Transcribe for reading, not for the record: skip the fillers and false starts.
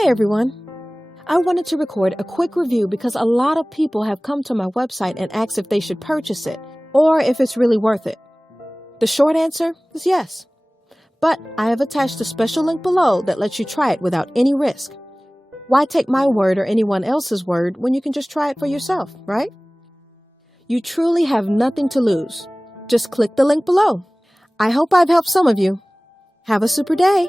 Hey everyone! I wanted to record a quick review because a lot of people have come to my website and asked if they should purchase it or if it's really worth it. The short answer is yes. But I have attached a special link below that lets you try it without any risk. Why take my word or anyone else's word when you can just try it for yourself, right? You truly have nothing to lose. Just click the link below. I hope I've helped some of you. Have a super day!